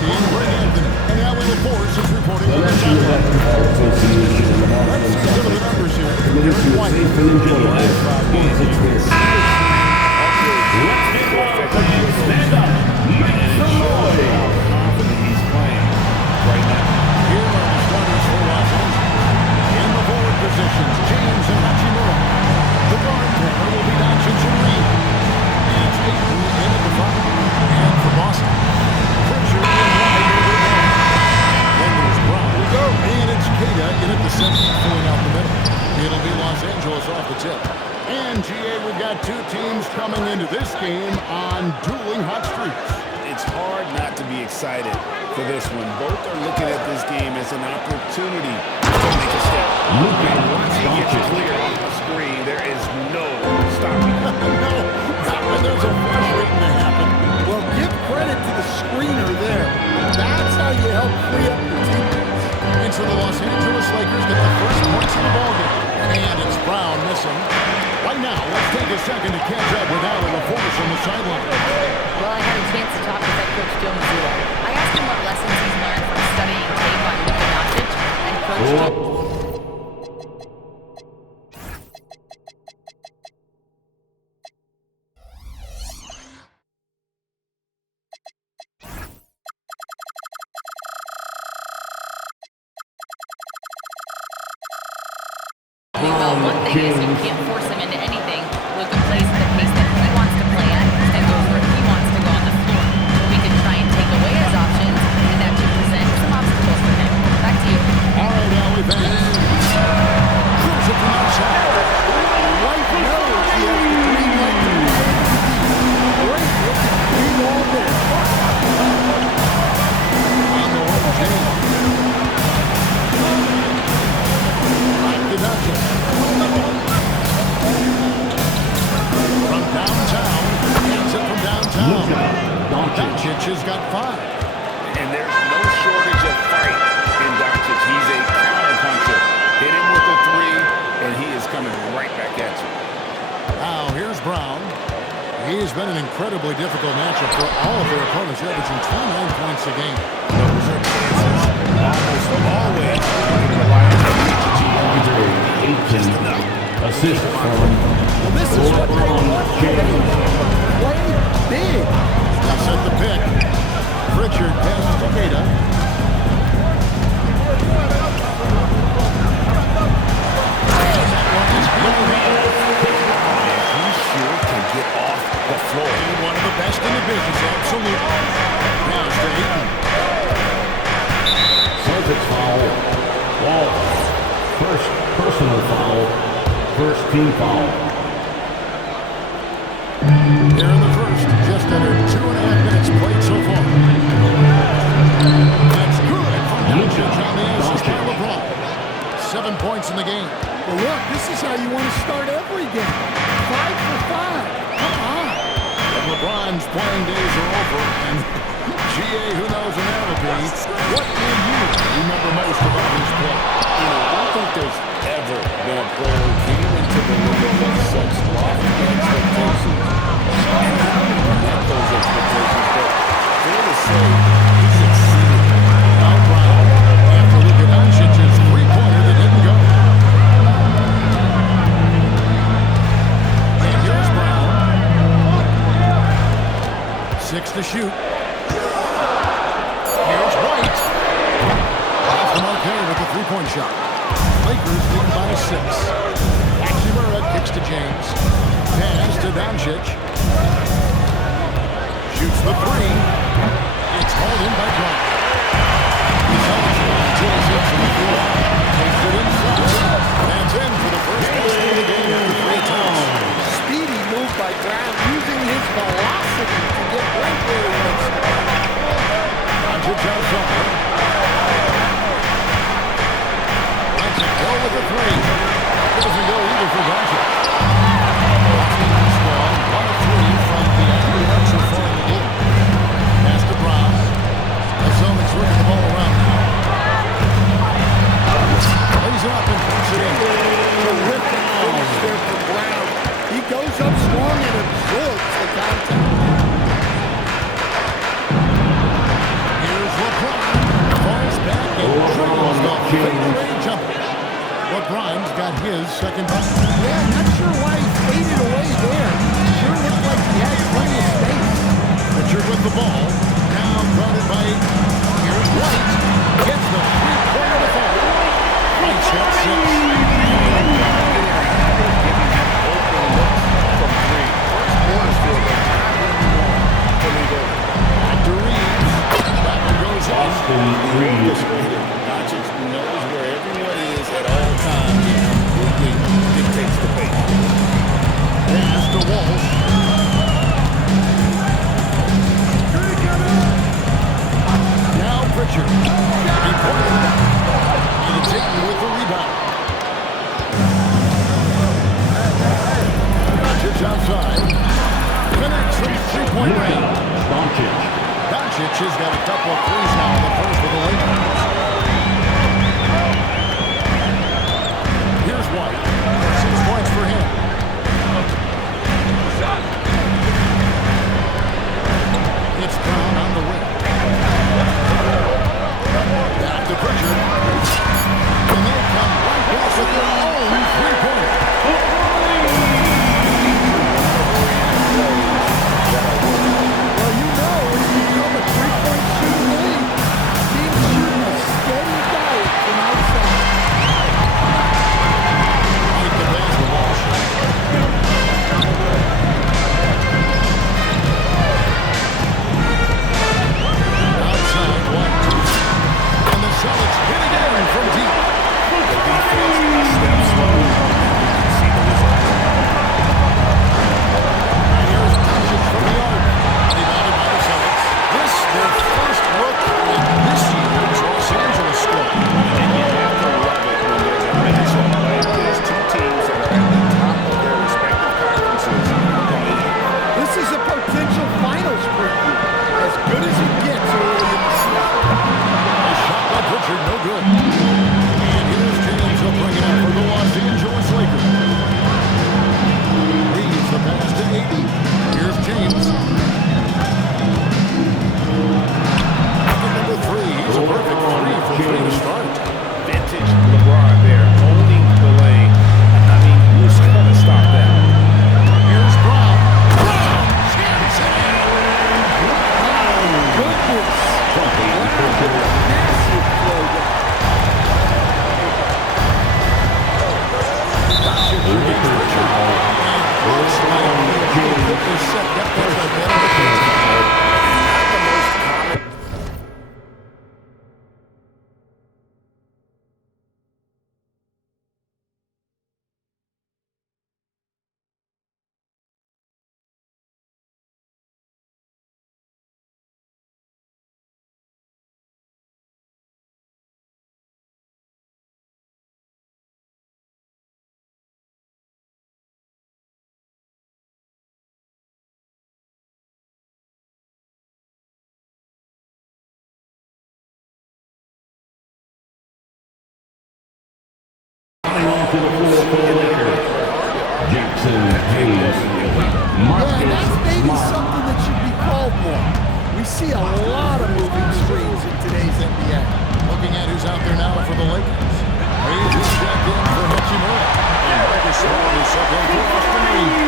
Indian Greg Anthony. And now we will force is reporting The from the National sideline. Basketball Association and the Let's National see some of the Soccer numbers here. committed to a White. safe and enjoyable sports experience. Stand up. Make some noise. Confident he's playing right now. Here are the starters for Los Angeles. In the forward positions, James and Hachimura. The guard pair will be Doncic and Reed. And it's Ayton in at the front. And for Boston, Pritchard in right over there. Then there's Brown. And it's Kata in at the center, filling out the middle. It'll be Los Angeles off the tip. And GA, we've got two teams coming into this game on dueling hot streaks. It's hard not to be excited for this one. Both are looking at this game as an opportunity to make a step. And once he gets clear off the screen, there is no stopping him. No, not when there's a flush waiting to happen. Well, give credit to the screener there. That's how you help free up your teammates. And so the Los Angeles Lakers get the first points in the ballgame. And it's Brown missing. Right now, let's take a second to catch up with Alan LaForce on the sideline. Well, I had a chance to talk with head coach Joe Mazzulla. I asked him what lessons he's learned from studying tape on Luka Doncic, and Coach Joe... Well, one thing is you can't force him into anything. Luka plays at the pace that he wants to play at and goes where he wants to go on the floor. We can try and take away his options, and that should present some obstacles for him. Back to you. All right, Allie Vance. Throws it from outside. Right knows he has the green light to play. Great looking green all there. On the one, James. Back to Doncic. From downtown. Gets it from downtown. Doncic has got 5. And there's no shortage of fight in Doncic. He's a counterpuncher. Hit him with a 3, and he is coming right back at you. Now, here's Brown. He has been an incredibly difficult matchup for all of their opponents, averaging 29 points a game. Those are chances almost always to rely on the Andre Ayton, assist from Well, this is what they want to do. Play big. That's at the pick. Pritchard passes to Kata. He sure can get off the floor. One of the best in the business, absolutely. Pass to Ayton. Celtics foul. Wall. First personal foul. First team foul. Here in the first, just under 2.5 minutes played so far. That's good from Doncic on the assist by LeBron. 7 points in the game. Well, look, this is how you want to start every game. 5 for 5. Come on. And LeBron's playing days are over, and GA, who knows when that'll be. What will you remember most about his play? You know, I don't think there's ever been a player who came into the league with such lofty expectations. And not only met those expectations, but fair to say, he's exceeded. Now Brown, after Luka Doncic's three-pointer that didn't go. And here's Brown. 6 to shoot. Here's White. Off the mark there with the three-point shot. Lakers lead by 6. Hachimura kicks to James. Pass to Doncic. Shoots the 3. It's hauled in by Brown. The Celtics line to his hips on the floor. Takes it inside. That's in for the first basket of the game after 3 attempts. Speedy move by Brown, using his velocity to get right where he wants to go. Doncic outside. Lets it go with the 3. Doesn't go either for Doncic. Boston is strong. 1 of 3 from the angry arc so far in the game. Pass to Brown. The Celtics working the ball around now. Lays it up and puts it in. Terrific finish there for Brown. He goes up strong and absorbs the contact. Austin Reeves. Doncic knows where everyone is at all times and completely dictates the pace. Pass to Walsh. Now Pritchard. He pointed it out. And it's Ayton with the rebound. Doncic outside. Connects from three-point range. Doncic has got a couple of threes now in the first for the Lakers. Here's White. 6 points for him. It's Brown on the wing. Back to Pritchard. And they come right back with their own three-pointer. Well, you know, when you become a three-point shooting league, teams shooting a steady diet from outside. Like the pass to Walsh. Outside White. And the Celtics hit again from deep. The defense a step slow. You can see the result. And here's Doncic from the arc. Rebounded by the Celtics. This, their first look at this year's Los Angeles squad. And you have to love it when there's a matchup like this. Two teams that are at the top of their respective conferences. This is a potential finals preview. As good as it gets early in the season. A shot by Pritchard, no good. And here's James, he'll bring it up for the Los Angeles Lakers. Reeves the pass to 80. Here's James. Bucket number 3. He's a perfect 3 for 3 to start. Vintage LeBron there, owning the lane. I mean, who's going to stop that? Here's Brown. Brown! Chance it! Goodness. Massive play there. Doncic against Pritchard. And looks like they put this set up there a better defense. Not the most common. To the floor for the Lakers. Jackson Hayes. Yeah, Marcus that's maybe Smart. something that should be called more. We see a lot of moving screens in today's NBA. Looking at who's out there now for the Lakers. Hayes is checked in for Hachimura. And Marcus Smart is subbed in for Austin Reeves.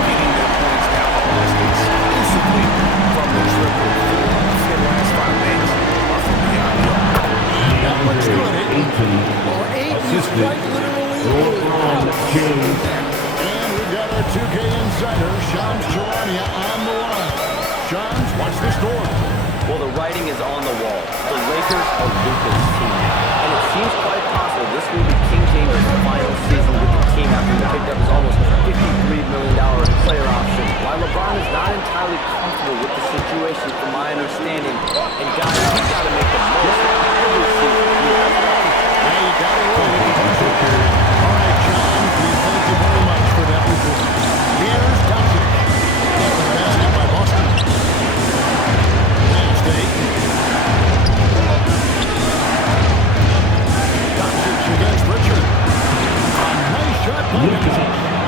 Getting their points down almost exclusively from the triple. Their last 5 minutes are from beyond the arc. That looks good. Ayton. Or eight is Assistant. quite literally LeBron James. And we've got our 2K insider, Shams Charania, on the line. Shams, what's the story? Well, the writing is on the wall. The Lakers are Luka's team. And it seems quite possible this will be King James' final season with the team after he picked up his almost $53 million player option. While LeBron is not entirely comfortable with the situation, from my understanding, and guys, he's got to make the most of every season he has left. Now you got it right. All right, Shams, we thank you very much for that report. Here's Doncic. And the pass out by Boston. Pass to Ayton. Doncic against Pritchard. A nice shot by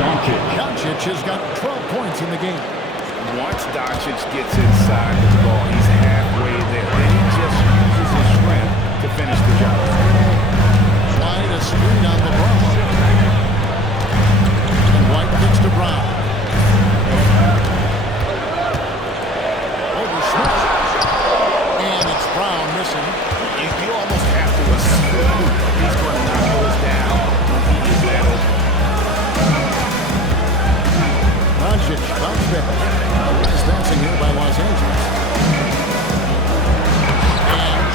Doncic. Doncic has got 12 points in the game. Once Doncic gets inside the ball, he's halfway there. And he just uses his strength to finish the job. Wide a screen on LeBron. And White kicks to Brown. Over Smith. And it's Brown missing. You almost have to assume he's going to knock those down when he is that open. Doncic comes back. Nice dancing here by Los Angeles. And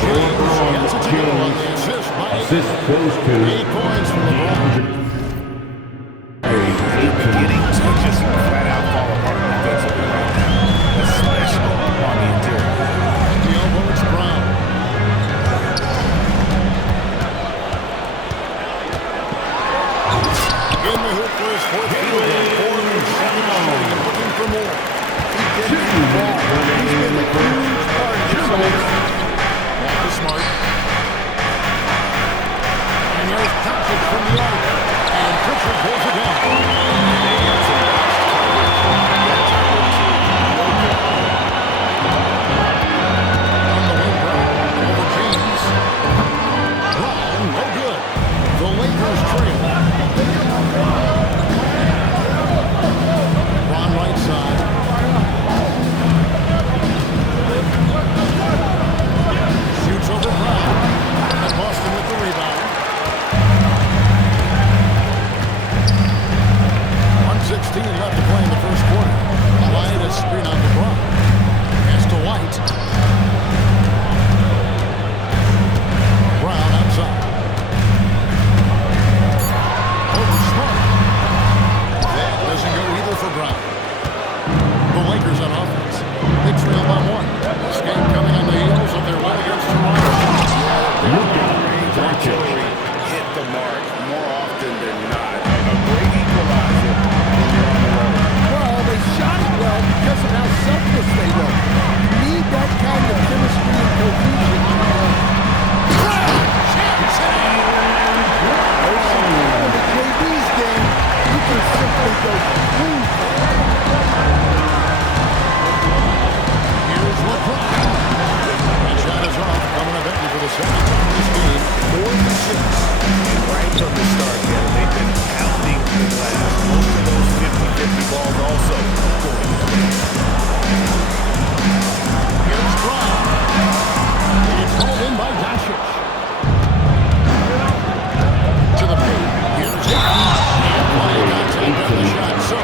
to go on the assist by Assist goes to 8 points for LeBron. Beginning to just flat out fall apart defensively right now. Especially on the interior. At the elbow, it's Brown. In the hoop for his fourth field goal. 4 and 7 shooting and looking for more. He gets the ball. He's been a huge part of this offense. Marcus Smart. And there's Patrick from the arc. And Pritchard pulls it down. On the wing, Brown over James. Brown, no good. The Lakers trail. Ron right side. Shoots over Brown. And Boston with the rebound. 1:16 left to play in the first quarter. Wide a screen on LeBron. Pass to White. Brown outside. Over Smart. That doesn't go either for Brown. The Lakers on offense. They trail by 1. This game coming on the heels of their win against Toronto. Artillery hit the mark more often than not. A great equalizer when you're on the road. Well, they shot it well because of how selfless they were. You need that kind of chemistry and cohesion. In the JB's game, you can simply go through. Here's LeBron. That shot is off. Coming up empty for the second time this game. 4 and 6. And right from the start, yeah, they've been pounding the glass. Most of those 50-50 balls also going to the Here's Brown. It's hauled in by Doncic. To the paint. Here's Hickey. And playing contact on the shot. So,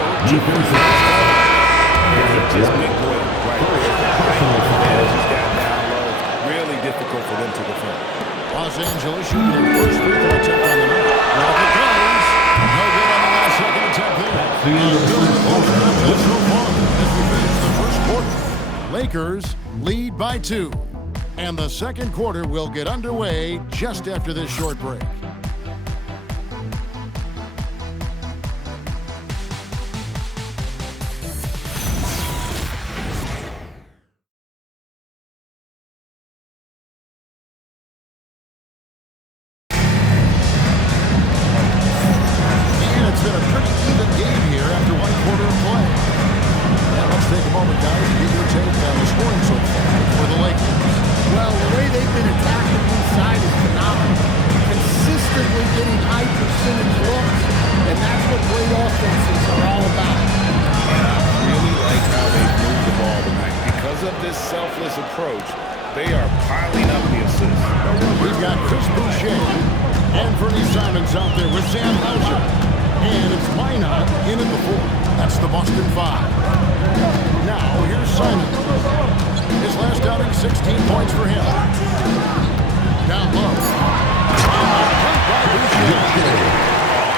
Just big boy right there. He's got down low. Really difficult for them to defend. Los Angeles shooting their first free throw attempt on the night. Well, it goes. No good on the last second attempt there. Good so far as we finish the first quarter. Lakers lead by 2. And the second quarter will get underway just after this short break. And it's been a pretty even game here after 1 quarter of play. Now let's take a moment, guys, to get your take on the scoring so far for the Lakers. Well, the way they've been attacking inside is phenomenal. Consistently getting high percentage looks, and that's what great offenses are all about. And I really like how they moved the ball tonight. Because of this selfless approach, they are piling up the assists. We've got Chris Boucher and Bernie Simons out there with Sam Hauser. And it's Minot in at the 4. That's the Boston 5. Now, here's Simons. His last outing, 16 points for him. Down low. And by Boucher.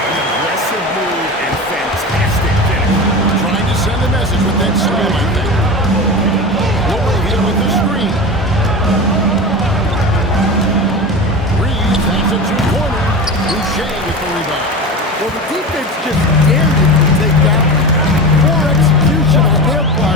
Aggressive move and fantastic finish. Trying to send a message with that slam, I think. Lloyd here with the screen. Reeves has a 2-pointer. Boucher with the rebound. Well, the defense just dared it to take that. Poor execution on their part.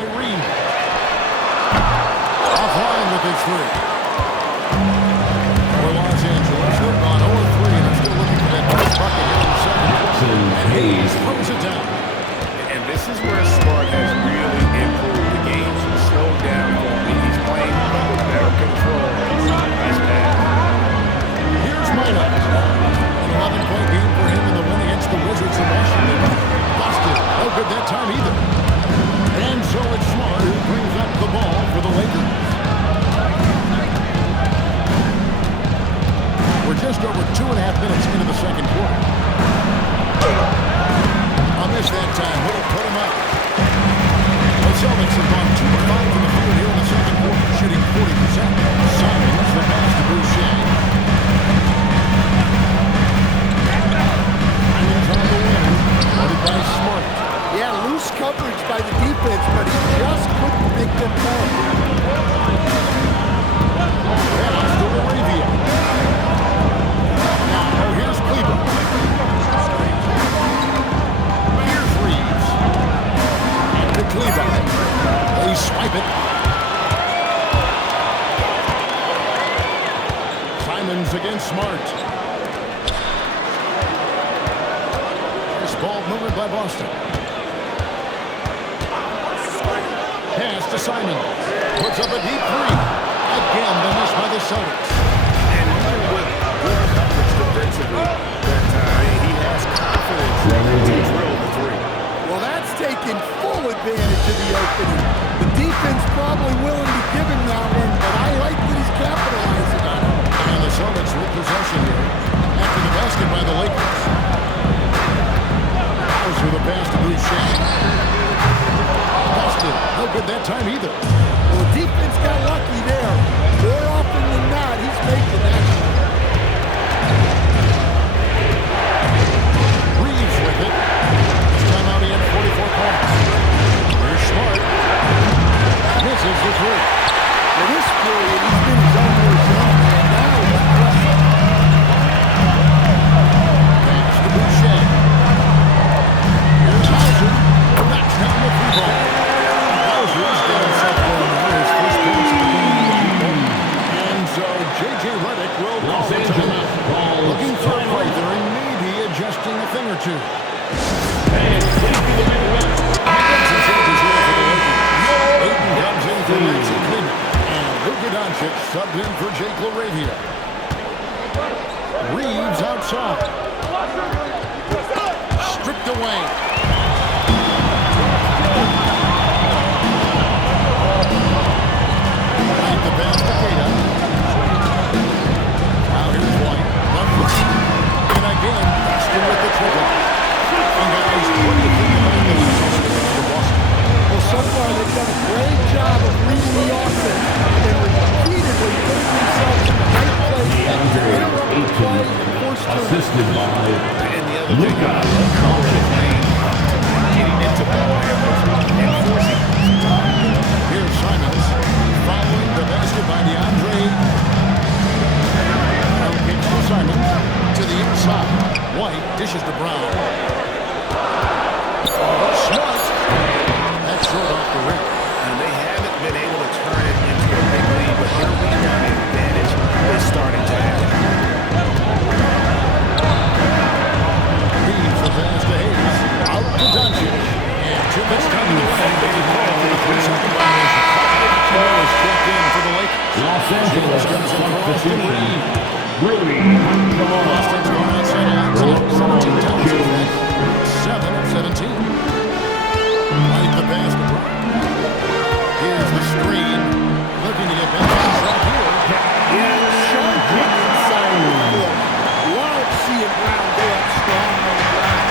by Reed. Offline with his three. For Los Angeles, they've gone 0-3 and are still looking for that first bucket here in the second. And Hayes throws it down. And this is where Smart has really improved the game. He's slowed down for me. He's playing with better control. Nice pass. Here's Miner. An 11-point game for him in the win against the Wizards in Washington. Busted. No good that time either. And so it's Smart who brings up the ball for the Lakers. We're just over 2.5 minutes into the second quarter. On this that time, will put him up. The Celtics have gone 2 of 5 from the field here in the second quarter, shooting 40%. Simons, the pass to Boucher. Simons on the wing, guarded by Smart. Yeah, loose coverage by the defense, but he just couldn't make them fall. Pass to Arabia. Now, here's Cleveland. Here's Reeves. And to Cleveland. They swipe it. Simons against Smart. This ball moved by Boston. Pass to Simons. Puts up a deep three. Again, the miss by the Celtics. And even with good coverage defensively, that time he has confidence to drill the three. Well, that's taken full advantage of the opening. The defense probably willing to give him that one, but I like that he's capitalizing on it. And the Celtics with possession here after the basket by the Lakers. House with a pass to Boucher. Busted. No good that time either. Well, the defense got lucky there. More often than not, he's making that shot. Reeves with it. This time out he had 44 points. Here's Smart. Misses the three. For this period, he's been his own worst enemy, and now he's pressing. Pass to Boucher. Here's Hauser. Knocks down the three ball. Hauser's got himself going for his first points of the game. And so J.J. Redick will call the timeout. Looking for a breather and maybe adjusting a thing or two. And some changes here for the Lakers. Ayton comes in for Maxi Kleber. And Luka Doncic subbed in for Jake LaRavia. Reeves outside. Stripped away. Right the pass to Keita. Now here's White. Left foot. And again, Boston with the triple. And guys, what do you think about this for Boston? Well, so far they've done a great job of reading the offense and repeatedly putting themselves in the right place, interrupt the play, and force turnovers. Assisted by And the other thing I love Collins playing, getting into ball handlers and forcing. Here's Simons following the basket by DeAndre. Now kicks to Simons to the inside. White dishes to Brown. Smart. That's short off the rim. And they haven't been able to turn it into a big lead, but their rebounding advantage is starting to happen. Reeves the pass to Hayes. Out to Doncic. And too much time in the lane. They can call for the 3-second violation. Is checked in for the Lakers. Los Angeles Comes across to Reed. Boston's going outside out. 17 times. 7 of 17. Right the pass to Brown. Here's the screen. Looking to get back on track here. Yeah, charging inside the floor. Love seeing Brown go up strong on the ground.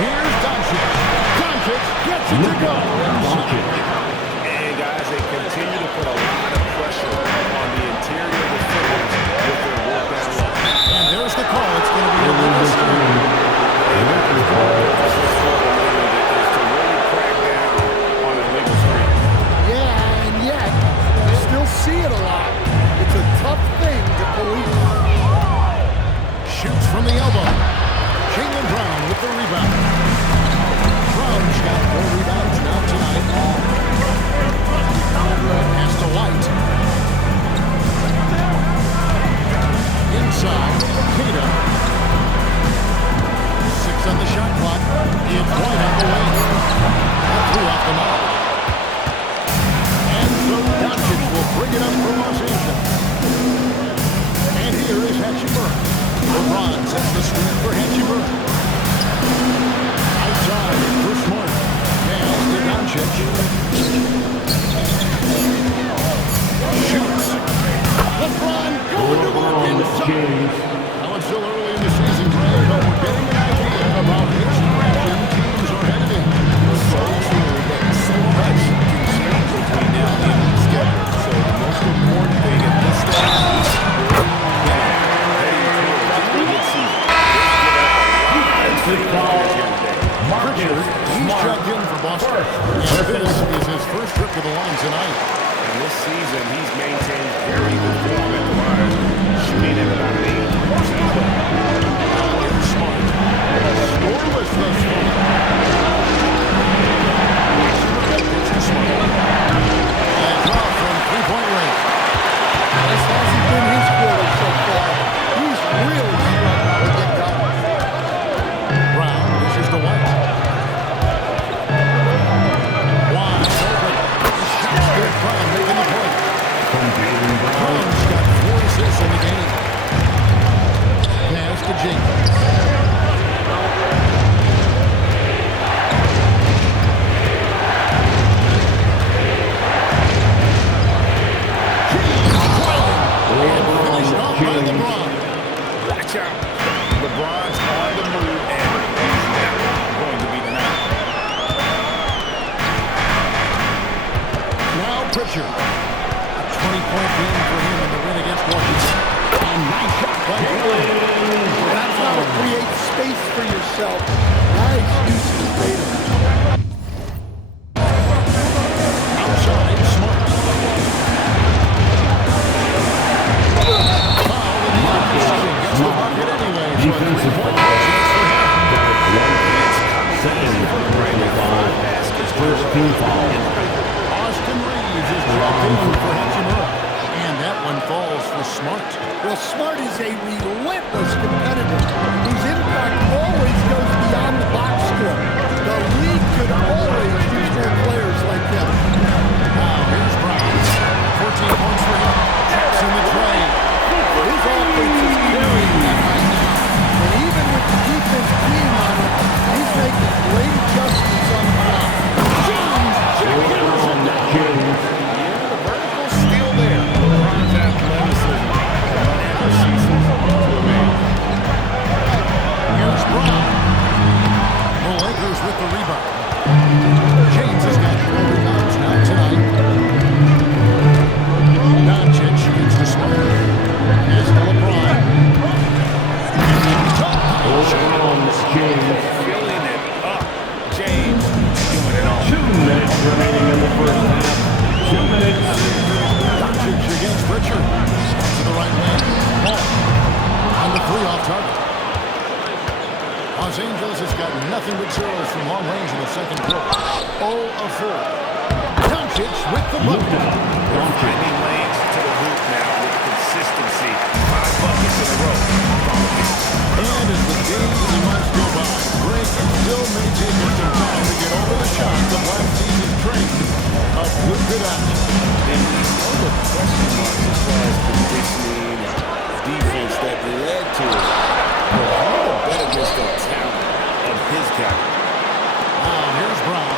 Here's Doncic. Doncic gets it to go. And guys, they continue to put a lot of pressure on the interior defenders with their work down low. And there's the call. It's going to be a little screen. Is to really crack down on illegal screen. Yeah, and yet, you still see it a lot. It's a tough thing to police. Shoots from the elbow. Jaylen Brown with the rebound. Brown's got 4 roster. And this is his first trip to the line tonight. And this season, he's maintained very good form at the line, shooting at about an 80% clip. Here's Smart. Scoreless thus far. Pitch to Smart. And draw from three-point range. This hasn't been his quarter so far. He's really struggling to get going. Brown dishes to White. Wide open. Shot's good. Brown making the play. Brown's got 4 assists in the game. Pass to Jenkins. Finished off by LeBron. Watch out. LeBron's on the move, and he's never going to be denied. Now Pritchard. A 20-point game for him in the win against Washington. A nice shot by Brown. That's how to create space for yourself. Nice use of the data. Outside, Smart. Defensive foul. Second personal foul. First team foul. Austin Reeves is dropped in for Hachimura. And that one falls for Smart. Well, Smart is a relentless competitor whose impact always goes beyond the box score. The league could always use more players like him. Now here's Brown. 14 points for him. Traps in the tray. His offense is carrying that right now. And even with the defense being on it, he's making great adjustments on the fly. Yeah, the vertical's still there. LeBron's athleticism never ceases to amaze. Here's Brown. The Lakers with the rebound. James has got 4 rebounds now tonight. Doncic gets to Smart. Here's to LeBron. Filling it up. James doing it all. 2 minutes remaining in the first half. 2 minutes. Doncic against Pritchard. To the right wing. Ball. On the 3 off target. Los Angeles has got nothing but zeros from long range in the second quarter. 0 of 4. Doncic with the bucket. Finding lanes to the hoop now with consistency. 5 buckets in a row. And as the days and the months go by, Greg still may take him some time to get over the shock of last season's trade of Luka Doncic. And we know the question marks as far as conditioning and defense that led to it. But how to bet against the talent of his caliber? Now here's Brown.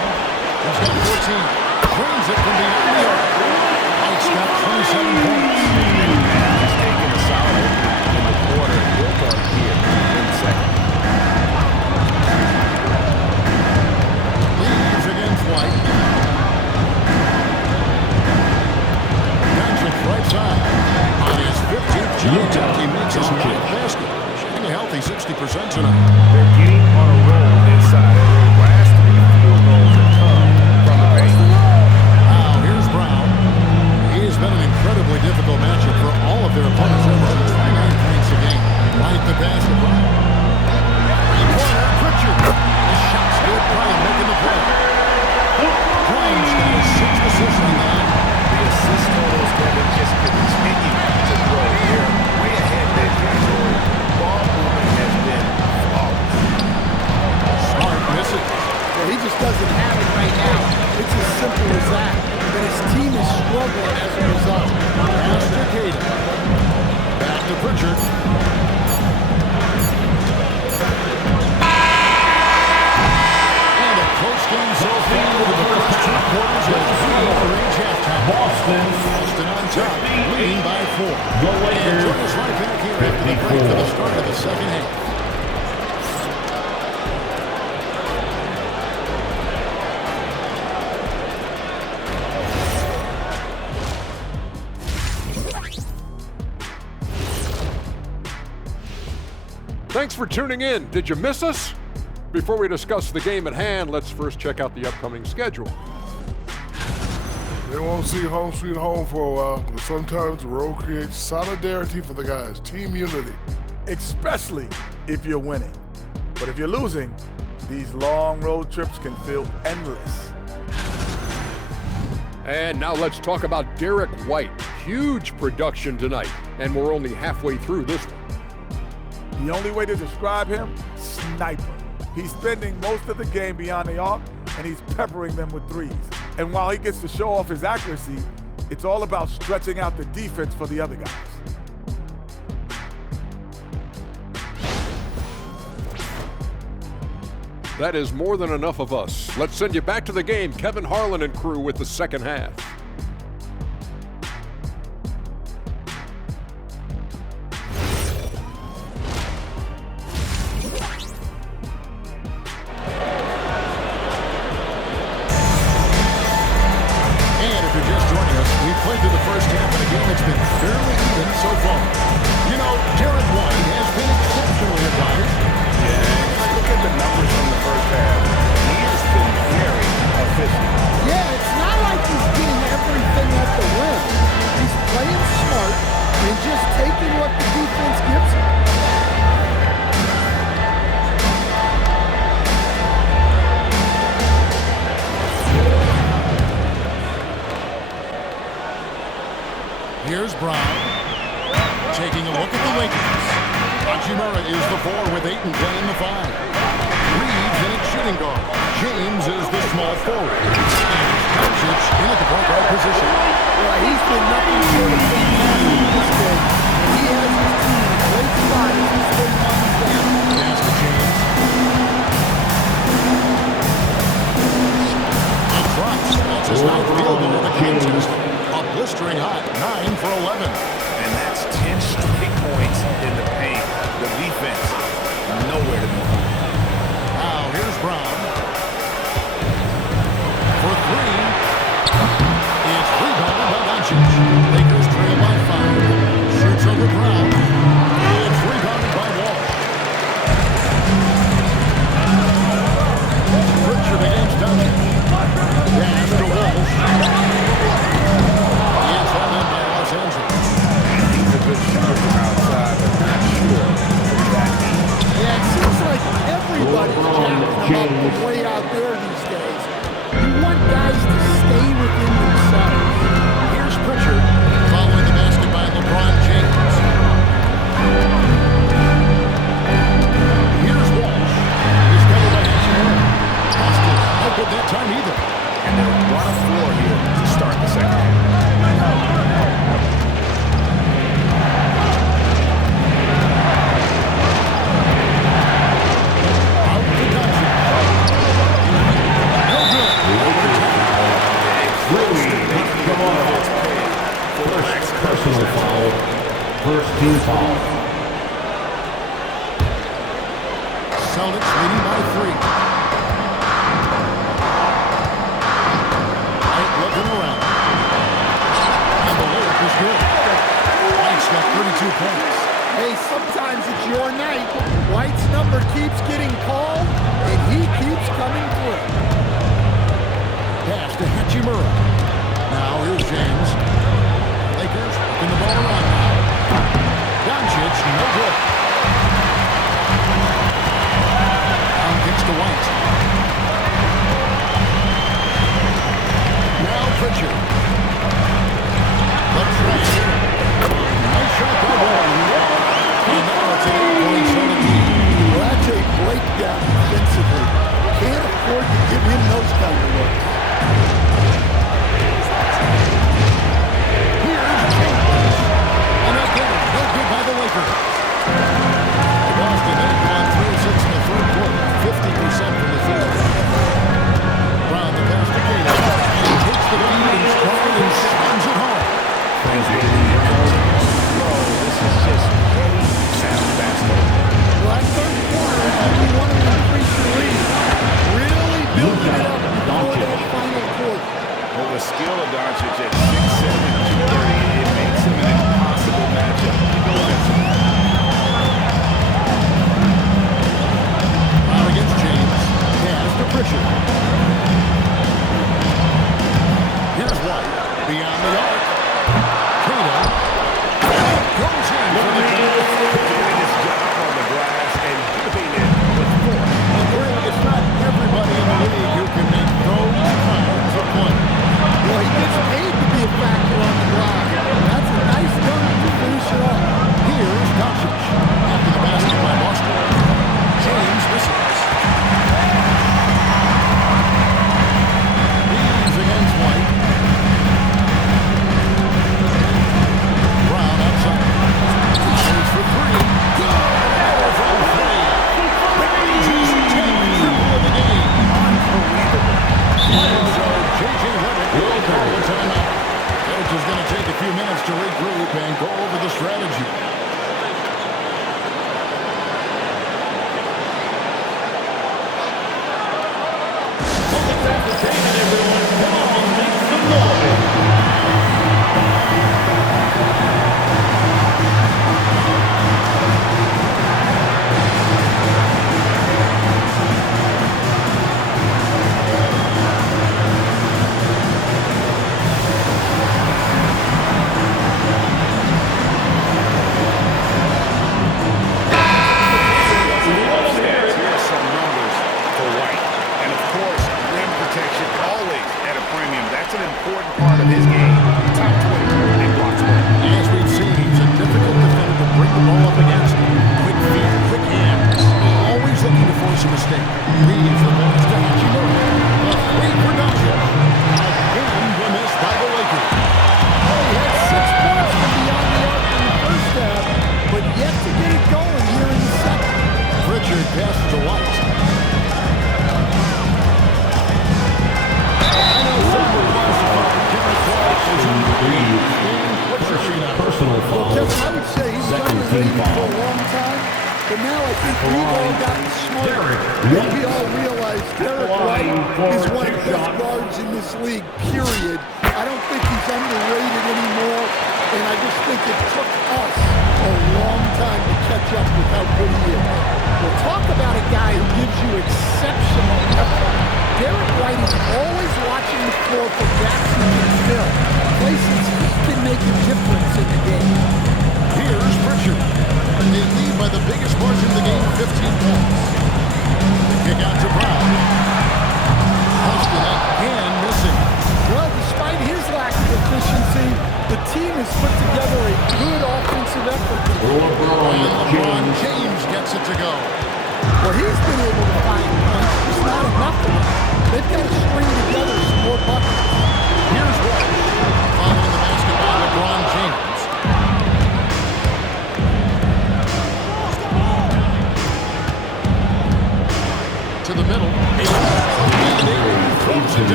He's got 14. Brings it from beyond the arc. White's got 27 points. He's taking a solid in the quarter. He'll go here in the second. Leaves against White. Doncic right side. On his 15th shot attempt, he makes his 9th basket. Shooting a healthy 60% tonight. They're getting on a roll inside. Their last 3 field goals have come from the paint. Now here's Brown. He has been an incredibly difficult matchup for all of their opponents, averaging 29 points a game. Right the basket. Three-pointer, Pritchard. The shot's good. Brown making the play. Brown's got his 6th assist on the night. The assist totals, Kevin, just continue to grow. They're way ahead in that category. Ball movement has been flawless. Smart misses. Well, he just doesn't have it right now. It's as simple as that. And his team is struggling as a result. Master Caden. Back to Pritchard. And a close game so far with the first 2 quarters as we reach halftime. Boston on top, leading by 4. The Lakers, And join us right back here after the break for the start of the second half. Thanks for tuning in. Did you miss us? Before we discuss the game at hand, let's first check out the upcoming schedule. They won't see home sweet home for a while, but sometimes the road creates solidarity for the guys, team unity. Especially if you're winning. But if you're losing, these long road trips can feel endless. And now let's talk about Derek White. Huge production tonight, and we're only halfway through this one. The only way to describe him, sniper. He's spending most of the game beyond the arc, and he's peppering them with threes. And while he gets to show off his accuracy, it's all about stretching out the defense for the other guys. That is more than enough of us. Let's send you back to the game, Kevin Harlan and crew with the second half. And if you're just joining us, we've played through the first half of the game. It's been fairly even so far. You know, Derek White has been exceptionally advised. Look at the numbers from the first half. He has been very efficient. Yeah, it's not like he's getting everything at the rim. He's playing smart and just taking what the defense gives him. Here's Brown taking a look at the Lakers. Hachimura is the 4 with 8 and playing the 5. Reeves in at shooting guard. James is the small forward. And Doncic in at the point guard position. Well, he's been nothing short of fantastic in this game. And he has his team in a great spot as this thing winds down. Pass to James. And drops. That's his ninth field goal of the Kings. A blistering hot 9 for 11. And that's 10 straight points in the paint. The defense, nowhere to be found. Now here's Brown. For 3. It's rebounded by Doncic. Lakers trail by 5. Shoots over Brown. It's rebounded by Walsh. Pritchard against Doncic. Pass to Walsh. It's all in by Los Angeles. He's a good shooter from outside, but not sure from that deep. Yeah, it seems like everybody's jacking him up way out there these days. You want guys to stay within themselves. Here's Pritchard following the basket by LeBron James. Here's Walsh. He's covered by Hachimura. Austin, no good that time either. And they're on the floor here to start the second half. Out to Doncic. No good. Come on. First personal foul. First team foul. Celtics leading by 3. White looking around. And the layup is good. White's got 32 points. Hey, sometimes it's your night. White's number keeps getting called, and he keeps coming through. Pass to Hachimura. Now here's James. Lakers working the ball around now. Doncic, no good. Brown kicks to White. Now Pritchard. The trash. Nice shot by Warren. And now it's an 8-point Celtics lead. Well, that's a breakdown defensively. Can't afford to give him those kind of looks. Here's James. And again, no good by the Lakers. Boston, they've gone 3 of 6 in the third quarter, 50% from the field. Brown, the pass to Gator, and takes the lead and strong and slams it home. This is just sound basketball. Well, that third quarter is when you want to increase your lead. Really building it up before that final quarter. Well, the skill of Doncic at 6'7", 230, it makes him an impossible matchup to go against. Brown against James. possession. Here's White. Beyond the arc. Tatum. Goes in for the Tremendous job on the glass and giving it with force. It's not everybody in the league who can make those kinds of plays. Well, he gets paid to be a factor on the drive. That's a nice dunk to finish it off. Here's Doncic. After the basket by Boston. James misses. Reeves against White. Brown outside. Shoots for three. Good. From three. Rangers take triple of the game. Unbelievable. So J.J. Redick will call the timeout. Coach is going to take a few minutes to regroup and go over the strategy.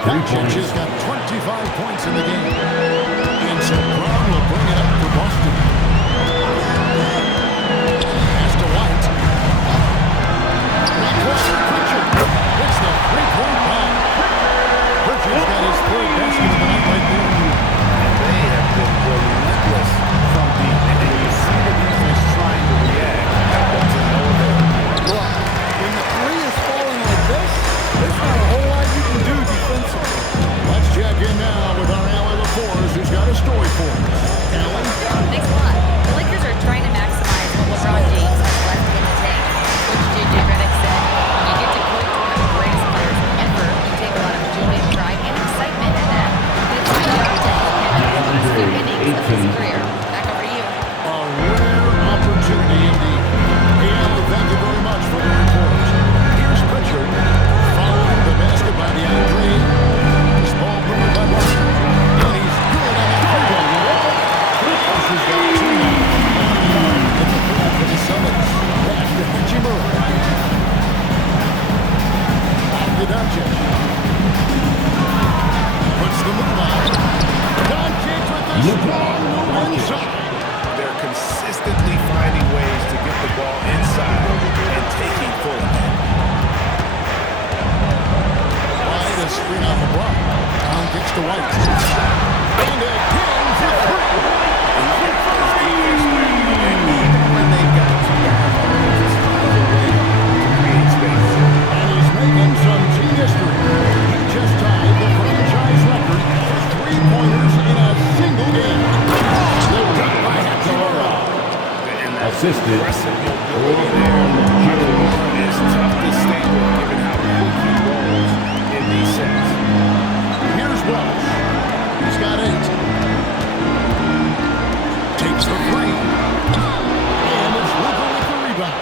Doncic has got 25 points in the game. And so Brown will bring it up for Boston. Pass to White. Pritchard hits the three-point bomb. Pritchard's got his third basket of the night right there. And they have been relentless from deep. And then you see the defense trying to react. That's no avail. Look, when the three is falling like this, there's not a whole lot you can do defensively. Let's check in now with our Alley LaFours, who screen on LeBron. Brown kicks to White. And again for three. When they got to the ball, just find a way to create space. And he's making some team history. He just tied the franchise record for three-pointers in a single game. The dunk by Hachimura. Assisted. Aggressive mobility there. Hachimura is tough to stay with given how quick he rolls in these sets. Here's Walsh. He's got 8. Takes for 3. And it's Luka with the rebound.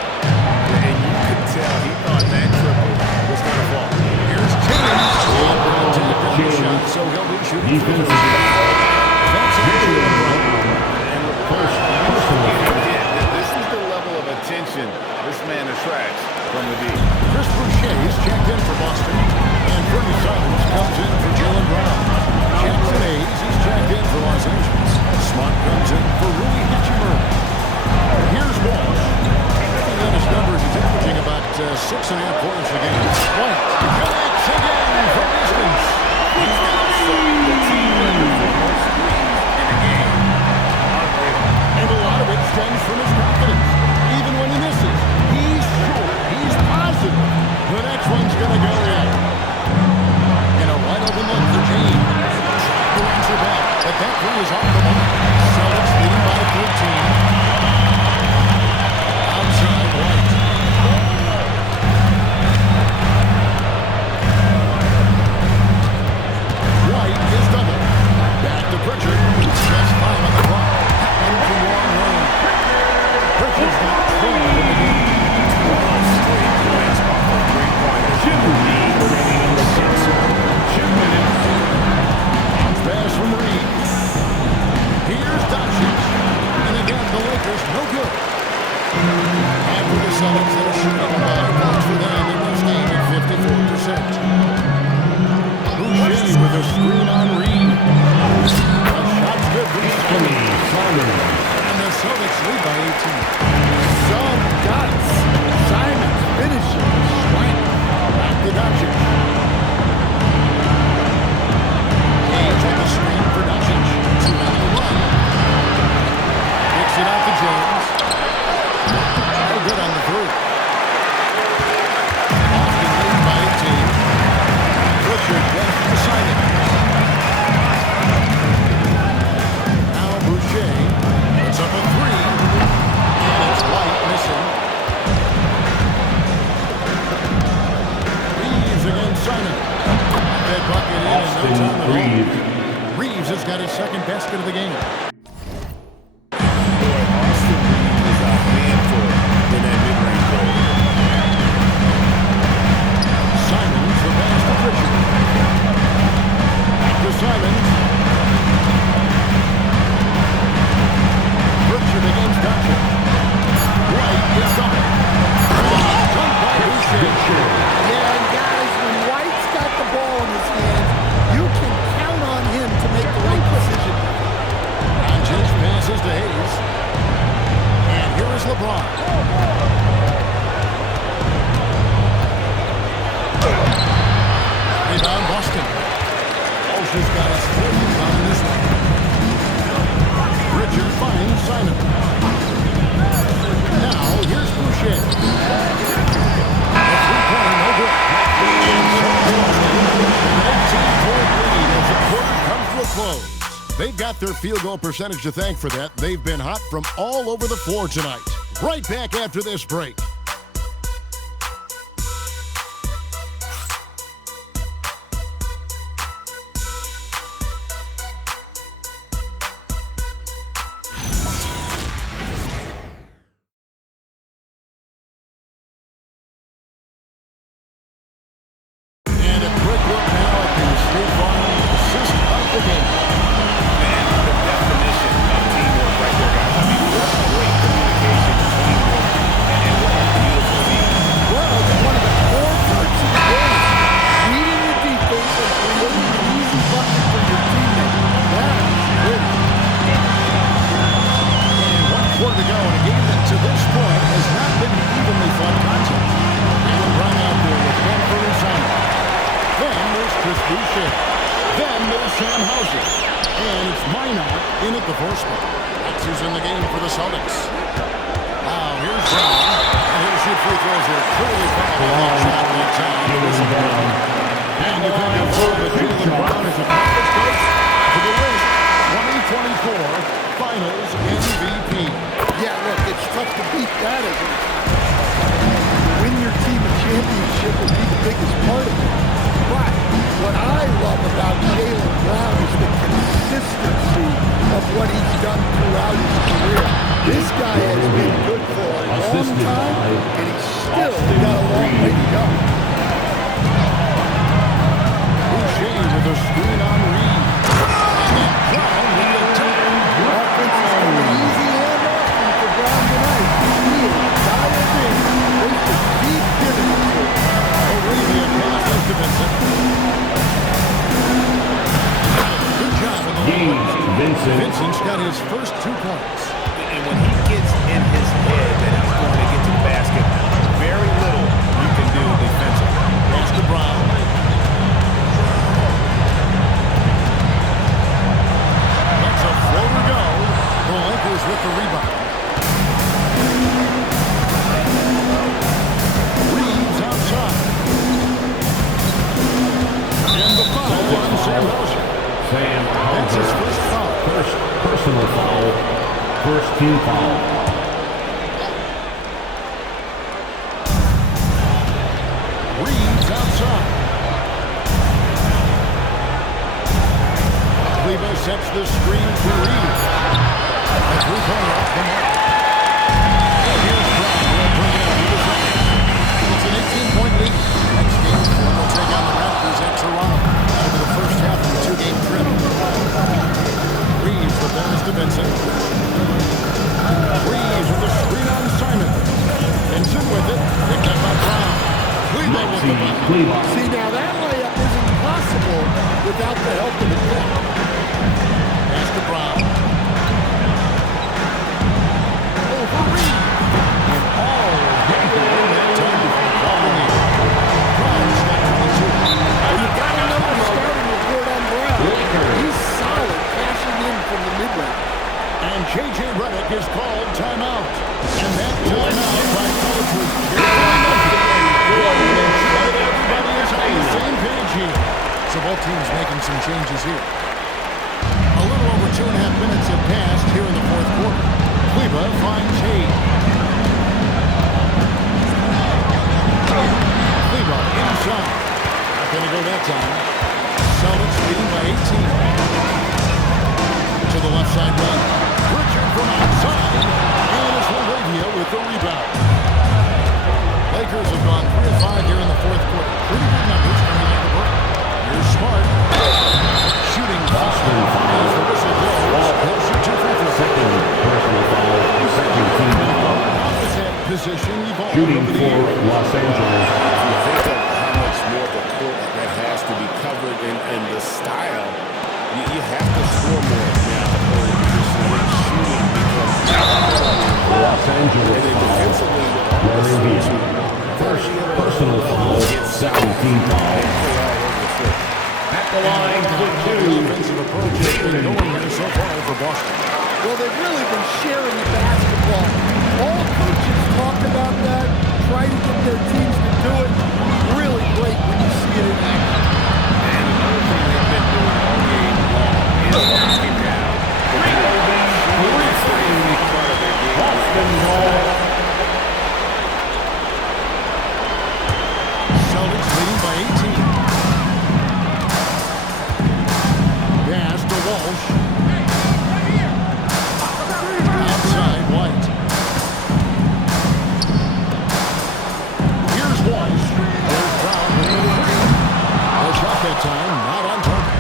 And you could tell he thought that triple was going to fall. Here's James. And Brown tapped down the shot, so he'll be shooting free throws. That's actually a problem. And LeBron, this is the level of attention this man attracts from the deep. Chris Boucher is checked in for Boston. And Fergie Simons comes in for Jaylen Brown. Jackson Hayes is checked in for Los Angeles. Smart comes in for Rui Hachimura. Here's Walsh. Looking at his numbers, he's averaging about 6.5 points a game. White connects again from distance. He's got the team record for most screens in a game. And a lot of it stems from his confidence. Even when he misses, he's sure, he's positive. The next one's going to go in. And a wide open look for James. Trying to answer back, but that three is off the mark. Celtics leading by 13. Outside White. White is double. Back to Pritchard. Just 5 on the clock. And from long range. Pritchard's got 12 in the game. 12 straight points off of three-pointers. Lead remaining in the 6. 2 minutes. Pass from Reed. Here's Doncic. And again, the Lakers no good. After the Celtics that are shooting about points for them in this game at 54%. Boucher with a screen on Reed. A shot's good for Simon. And the Celtics lead by 18. Some guts. Simons finishing. White. Back to Doncic. Hayes on the screen for Doncic. 2 on the run. Kicks it out to James. No good on the three. Boston lead by 18. Pritchard gets to Simon. Now Boucher puts up a 3. And it's White missing. Reeves against Simon. That bucket in and no time at all. Reeves has got his second basket of the game. Boy, Austin Reeves is a handful in that mid-range goal. Simons, the pass to Pritchard. Back to Simons. Pritchard against Doncic. White is double. Dunk by Boucher. Yeah, and guys, when White's got the ball in his hands, you can count on him to make the right decision. Doncic passes to Hayes. And here is LeBron. Rebound Boston. Walsh has got his fourth rebound in this one. Richard finds Simon. Now here's Boucher. A three-pointer, no good. An 18-point lead as the quarter comes to a close. They've got their field goal percentage to thank for that. They've been hot from all over the floor tonight. Right back after this break. And a quick look now at the State Farm assist of the game. Man, the definition of teamwork right there, guys. I mean, what great communication, teamwork, and what a Shea. Then there's Sam Hauser. And it's Minot in at the first spot. That's who's in the game for the Celtics. Now here's Brown. And he'll shoot free throws here. Clearly fouled on that shot that time. And you can confirm that Jaylen Brown is a college coach to the list. 2024 Finals MVP. Yeah, look, it's tough to beat that as an win your team a championship will be the biggest part of it. But what I love about Jaylen Brown is the consistency of what he's done throughout his career. This guy has been good for a long time, and he's still got a long way to go. Boucher with a screen on Reed. And Brown with the turn. Offense is coming easy and often for Brown tonight. He is dialed in. They should keep giving it to him. Arabia passes to Vincent. Good job on the Vincent. Vincent's got his first 2 points. And when he gets in his head that he's going to get to the basket, very little you can do defensively. Pass to Brown. Let's a floater go. The Lakers with the rebound. Reeves outside. And the foul on Sam Hauser. Sam That's his Hauser. first foul. First personal foul. First team foul. Reeves outside. Cleveland sets the screen to Reeves. A three-pointer off the mark. And here's Brown. Will bring it up to the Celtics. It's an 18-point lead. Next game, we'll take on the Raptors at Toronto. That'll be the first half of the 2-game trip. Reeves the pass to Vincent. Reeves with the screen on Simon. Vincent with it. Picked up by Brown. Cleveland with the ball. See, now that layup isn't possible without the help of the block. Pass to Brown. Over Reeves. And all hit the rim that time before calling in. Brown's got 22. You got to know the starting report on Brown. He's solid cashing in from the mid-range. And J.J. Redick is called timeout. And that timeout by Coach was everybody is on the same page here. So both teams making some changes here. A little over 2.5 minutes have passed here in the fourth quarter. Cleveland finds Hayes. Cleveland inside. Not going to go that time. Celtics leading by 18. To the left side run. Richard from outside. And it's Arabia with the rebound. Lakers have gone 3 of 5 here in the fourth quarter. Pretty good numbers coming out of the break. Here's Smart. Shooting foul. As the whistle blows, he'll shoot 2 free throws. Second personal foul. Second team foul. How has that position evolved Shooting over the for years? Los Angeles. If you think of how much more of a court that has to be covered in the style, you have to score more now. Or just shooting becomes Los Angeles and then foul. defensively, Arabia. First personal foul. Second team foul. At the line for 2. Offensive approach has been going here so far for Boston. Well, they've really been sharing the basketball. All coaches talk about that, try to get their teams to do it. Really great when you see it in action. And another thing they've been doing all game long is knocking down. Boston ball. Celtics leading by 18. Pass to Walsh. Outside White. Here's Walsh. There's Brown. No shot that time. Not on target.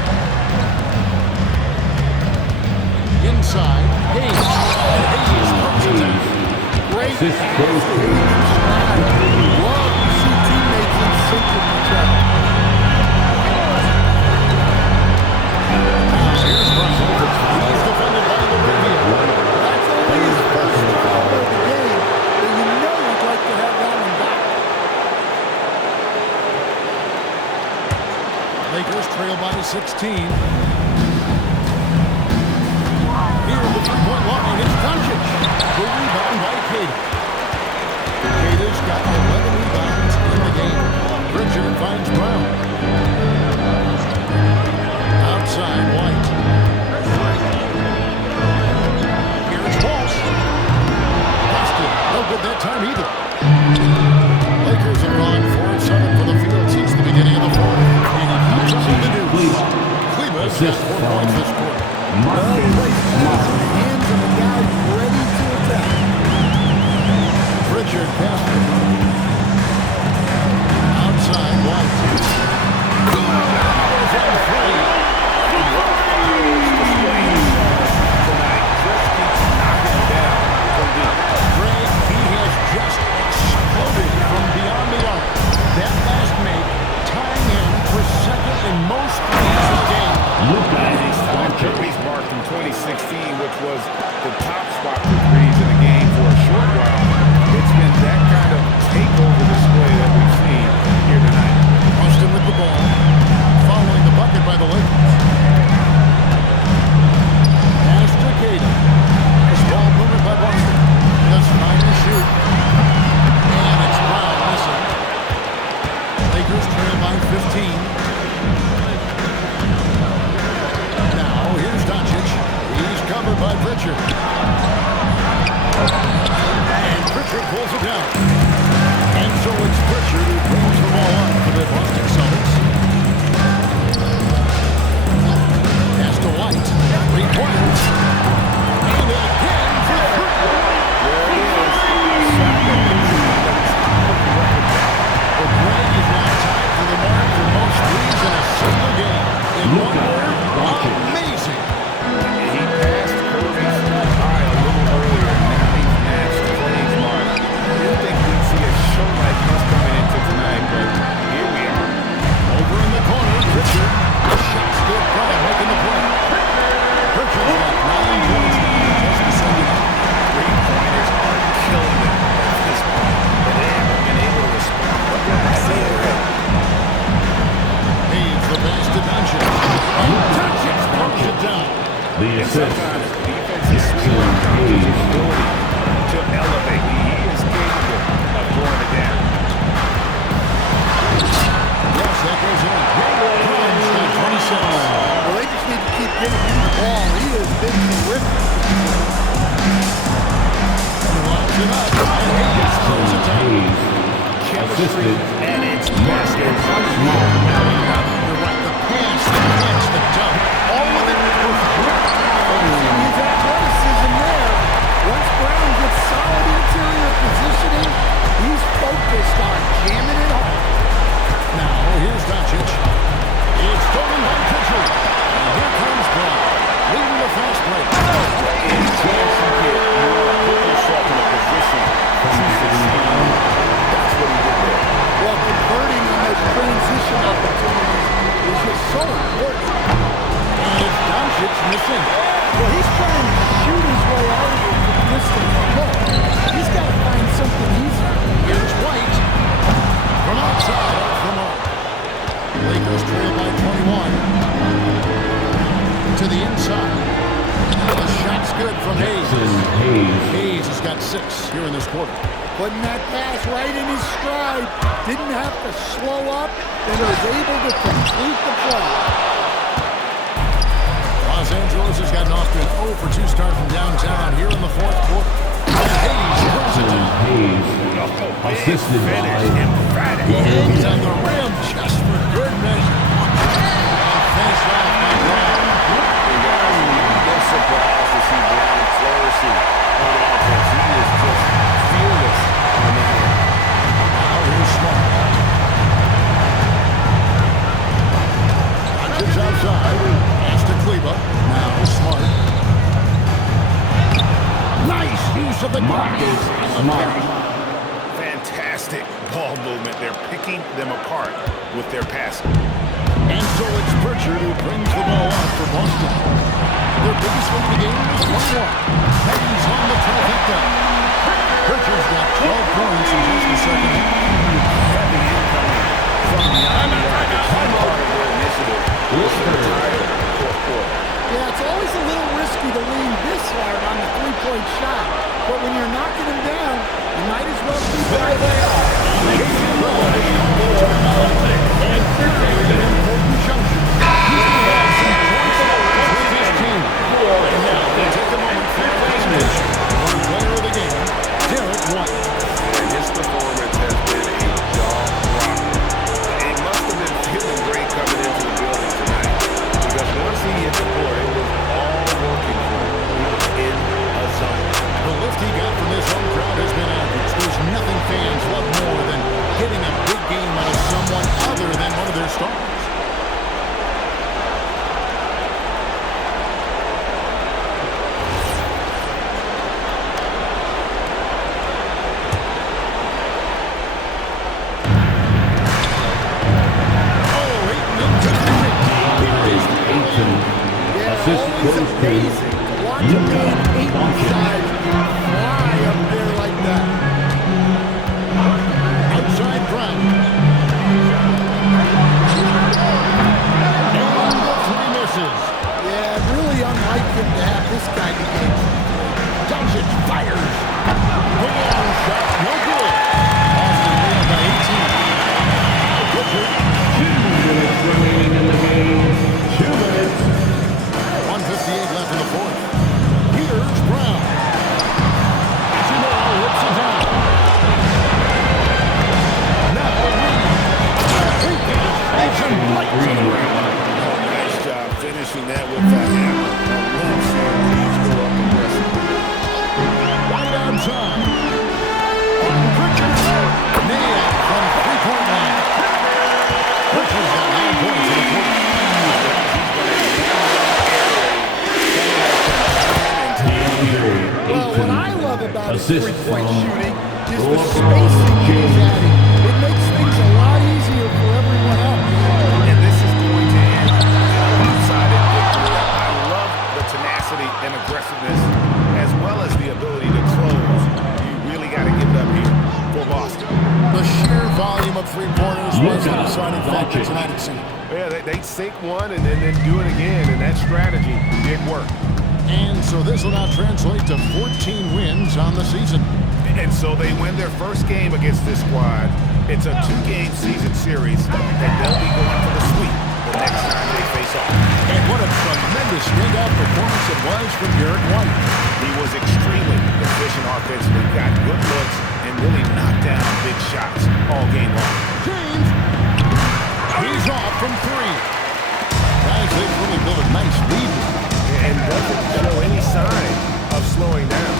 Inside. Hayes. And Hayes comes in there. Great Assist pass goes to to Hayes. Love to see teammates in sync with each other. Here's Brown. He's defended by Arabia. That's only his first turnover of the game, but you know you'd like to have that one back. Lakers trail by by 16. Here at the three-point line, it's Doncic. The rebound by Cade. Cade's got 11 rebounds in the game. Pritchard finds Brown. Outside, White. Here's Walsh. Boston, no good that time either. Lakers have gone 4-7 for the field since the beginning of the fourth. And he keeps up with the news. Cleveland's got 4 points this quarter. Hands of the guy ready to attack. Pritchard passed it. Outside, White. Goes on three. Greg, he has just exploded from beyond the arc. That last make, tying him for second in most threes in the game. He's found Kirby's mark from 2016, which was the top spot for threes in the game for a short while. It's been that kind of takeover display that we've seen here tonight. Austin with the ball, following the bucket by the Lakers. Pass to Caden. This ball moving by Boston. Just trying to shoot. And it's Brown missing. Lakers trail by 15. Now, here's Doncic. He's covered by Pritchard. And Pritchard pulls it down. And so it's Pritchard who brings the ball up for the Boston Celtics. Pass to White. 3-pointers. And again for three. There it is. But Greg is now tied for the mark for most threes in a single game. In one word, amazing. He passed Kirby's eye a little earlier, and now he's matched Clay's mark. I didn't think we'd see a show like this coming into tonight, but here we are. Over in the corner, Pritchard. The shot's good. Brown making the play. Pritchard's got 9 points now. Just the second. 3-pointers are killing them at this point, but they haven't been able to respond. He's the best to Doncic. And Doncic throws it down. The assist. Sometimes defense is sweet on Doncic's ability to elevate. He is capable of throwing it down. Yes, that goes in. Brown's got 26. Well, they just need to keep getting him the ball. He has been terrific. He lines it up. And Hayes throws it down. Assisted. And it's massive. You're right. The pass, the catch, the dunk. All of it perfect. His athleticism there. Once Brown gets solid interior positioning, he's focused on jamming it home. Now, here's Doncic. It's stolen by Pritchard. And here comes Brown, leading the fast break. Any chance you get, you want to put yourself in a position to succeed. That's what he did there. Well, converting on those transition opportunities is just so important. And it's Doncic missing. Well, he's trying to shoot his way out of it from distance. Look, he's got to find something easier. Here's White. From outside, off the mark. Lakers trail by 21. To the inside. The shot's good from Hayes. Hayes has got 6 here in this quarter. Putting that pass right in his stride. Didn't have to slow up and was able to complete the play. Los Angeles has gotten off to an 0 for 2 start from downtown here in the fourth quarter. Hayes throws it down. Assisted by Hayes on the rim just for good measure. And finished off by Brown. No surprise to see Brown flourishing on offense. He is just fearless on that end. Now here's Smart. Doncic outside. Pass to Kleba. Now Smart. Nice use of the Marcus Smart. Fantastic ball movement. They're picking them apart with their passing. And so it's Pritchard who brings the ball up for Boston. Their biggest win of the game was 1-1. Hayes on the trifecta. Pritchard's got 12 points in just the second half. Heavy incoming from the Army. Part of their initiative. three-point shot. But when you're knocking him down, you might as well keep it right there. And very important junction. He's going to have some points with his team. And now we'll take a moment for recognition. One player of the game, Derek White. And his performance has been a jaw-dropper. It must have been feeling great coming into the building tonight. Because once he hit the court, it was all working for him. He was in a zone. The lift he got from this home crowd has been average. There's nothing fans love more than getting a big game out of someone other than one of their stars. Always amazing to watch a man 8 inside fly up there like that. Outside Brown. And the three misses. Yeah, really unlike him to have this kind of game. Doncic fires. The long shot, no good. Boston lead by 18. Richard. 2 minutes remaining in the game. 2 minutes. 1:58 left in the fourth. Here's Brown. Hachimura rips it down. Now Reed. Takes him right to the rim. Nice job finishing that with the hammer. I love seeing these go up aggressively. Right outside. Richard. Nailed from three-point line. Richard's got 9 points in the fourth. Well, what I love about his Assist three-point from shooting is the spacing he's adding. It makes things a lot easier for everyone else. And this is going to end in a one-sided victory. I love the tenacity and aggressiveness, as well as the ability to close. You really got to give it up here for Boston. The sheer volume of three-pointers was the deciding factor tonight, it seemed. Yeah, they sink one and then do it again, and that strategy did work. And so this will now translate to 14 wins on the season. And so they win their first game against this squad. It's a 2-game season series, and they'll be going for the sweep the next time they face off. And what a tremendous standout performance it was from Derek White. He was extremely efficient offensively, got good looks, and really knocked down big shots all game long. James, he's off from three. Guys, they've really built a nice lead. And doesn't show any sign of slowing down.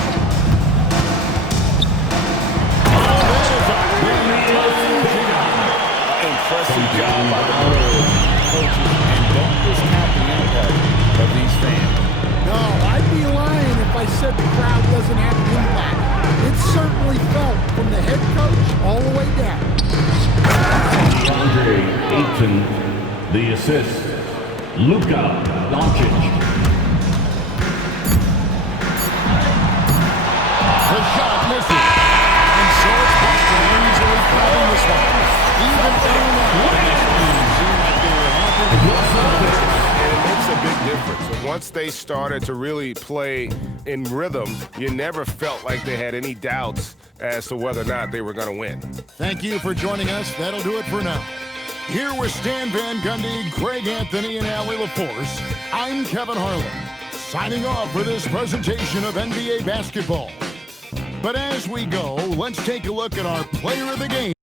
Impressive job by the coaches, and don't discount the impact of these fans. No, I'd be lying if I said the crowd doesn't have an impact. It certainly felt from the head coach all the way down. DeAndre Ayton, the assist. Luka Doncic. The shot misses. And so it's Boston easily grabbing this one. Even down And it makes a big difference. And once they started to really play in rhythm, you never felt like they had any doubts as to whether or not they were going to win. Thank you for joining us. That'll do it for now. Here with Stan Van Gundy, Greg Anthony, and Allie LaForce, I'm Kevin Harlan, signing off for this presentation of NBA basketball. But as we go, let's take a look at our player of the game.